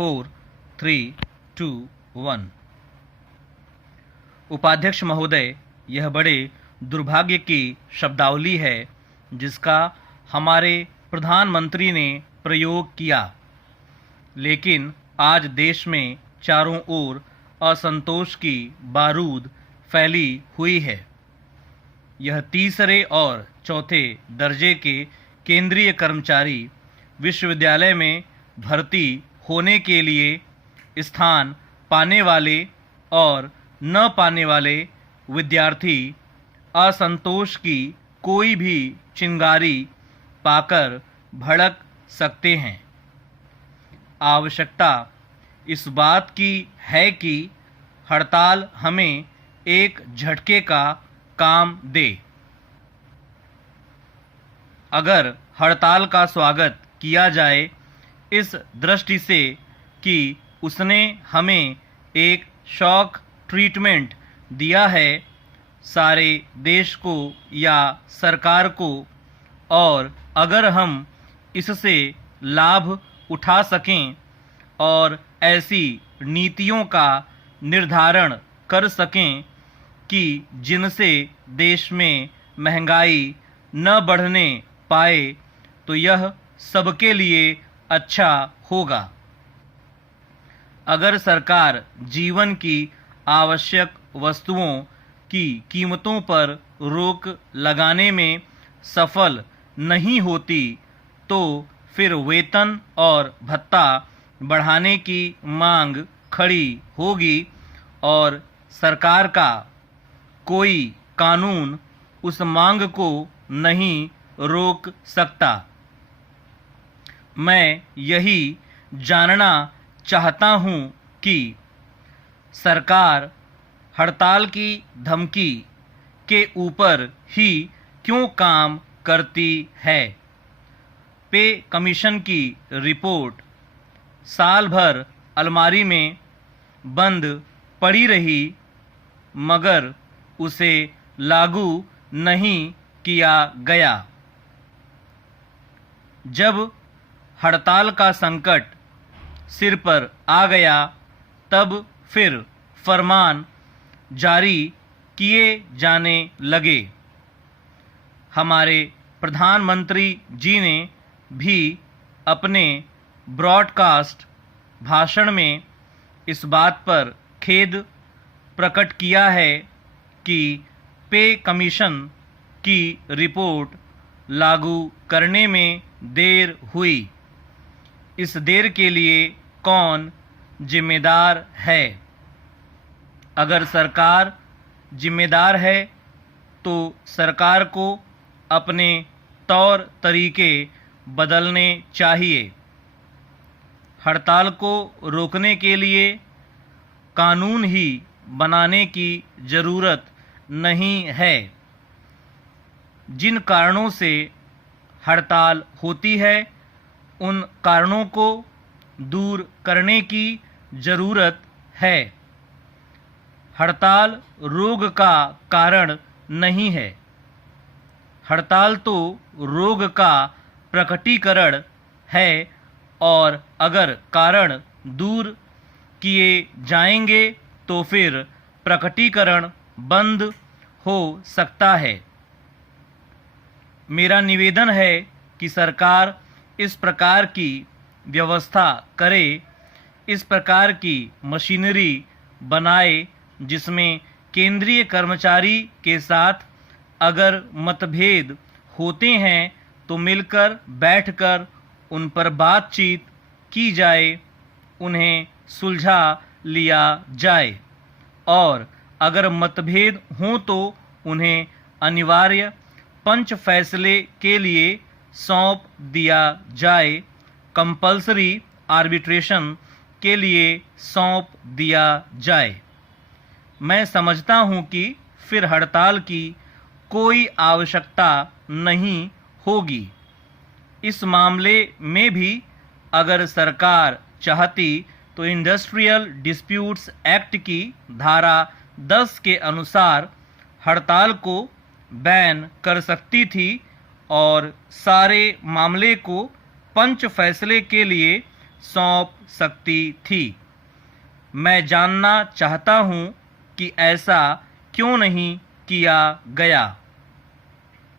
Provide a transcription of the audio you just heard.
4, 3, 2, 1। उपाध्यक्ष महोदय, यह बड़े दुर्भाग्य की शब्दावली है जिसका हमारे प्रधानमंत्री ने प्रयोग किया, लेकिन आज देश में चारों ओर असंतोष की बारूद फैली हुई है। यह तीसरे और चौथे दर्जे के केंद्रीय कर्मचारी विश्वविद्यालय में भर्ती होने के लिए स्थान पाने वाले और न पाने वाले विद्यार्थी असंतोष की कोई भी चिंगारी पाकर भड़क सकते हैं। आवश्यकता इस बात की है कि हड़ताल हमें एक झटके का काम दे। अगर हड़ताल का स्वागत किया जाए इस दृष्टि से कि उसने हमें एक शॉक ट्रीटमेंट दिया है, सारे देश को या सरकार को, और अगर हम इससे लाभ उठा सकें और ऐसी नीतियों का निर्धारण कर सकें कि जिनसे देश में महंगाई न बढ़ने पाए, तो यह सबके लिए अच्छा होगा। अगर सरकार जीवन की आवश्यक वस्तुओं की कीमतों पर रोक लगाने में सफल नहीं होती, तो फिर वेतन और भत्ता बढ़ाने की मांग खड़ी होगी और सरकार का कोई कानून उस मांग को नहीं रोक सकता। मैं यही जानना चाहता हूं कि सरकार हड़ताल की धमकी के ऊपर ही क्यों काम करती है। पे कमीशन की रिपोर्ट साल भर अलमारी में बंद पड़ी रही, मगर उसे लागू नहीं किया गया। जब हड़ताल का संकट सिर पर आ गया, तब फिर फरमान जारी किए जाने लगे। हमारे प्रधानमंत्री जी ने भी अपने ब्रॉडकास्ट भाषण में इस बात पर खेद प्रकट किया है कि पे कमीशन की रिपोर्ट लागू करने में देर हुई। इस देर के लिए कौन जिम्मेदार है? अगर सरकार जिम्मेदार है तो सरकार को अपने तौर तरीके बदलने चाहिए। हड़ताल को रोकने के लिए कानून ही बनाने की ज़रूरत नहीं है। जिन कारणों से हड़ताल होती है, उन कारणों को दूर करने की ज़रूरत है। हड़ताल रोग का कारण नहीं है। हड़ताल तो रोग का प्रकटीकरण है, और अगर कारण दूर किए जाएंगे तो फिर प्रकटीकरण बंद हो सकता है। मेरा निवेदन है कि सरकार इस प्रकार की व्यवस्था करे, इस प्रकार की मशीनरी बनाए जिसमें केंद्रीय कर्मचारी के साथ अगर मतभेद होते हैं तो मिलकर बैठकर उन पर बातचीत की जाए, उन्हें सुलझा लिया जाए, और अगर मतभेद हों तो उन्हें अनिवार्य पंच फैसले के लिए सौंप दिया जाए, कंपल्सरी आर्बिट्रेशन के लिए सौंप दिया जाए। मैं समझता हूं कि फिर हड़ताल की कोई आवश्यकता नहीं होगी। इस मामले में भी अगर सरकार चाहती तो इंडस्ट्रियल डिस्प्यूट्स एक्ट की धारा 10 के अनुसार हड़ताल को बैन कर सकती थी और सारे मामले को पंच फैसले के लिए सौंप सकती थी। मैं जानना चाहता हूँ कि ऐसा क्यों नहीं किया गया।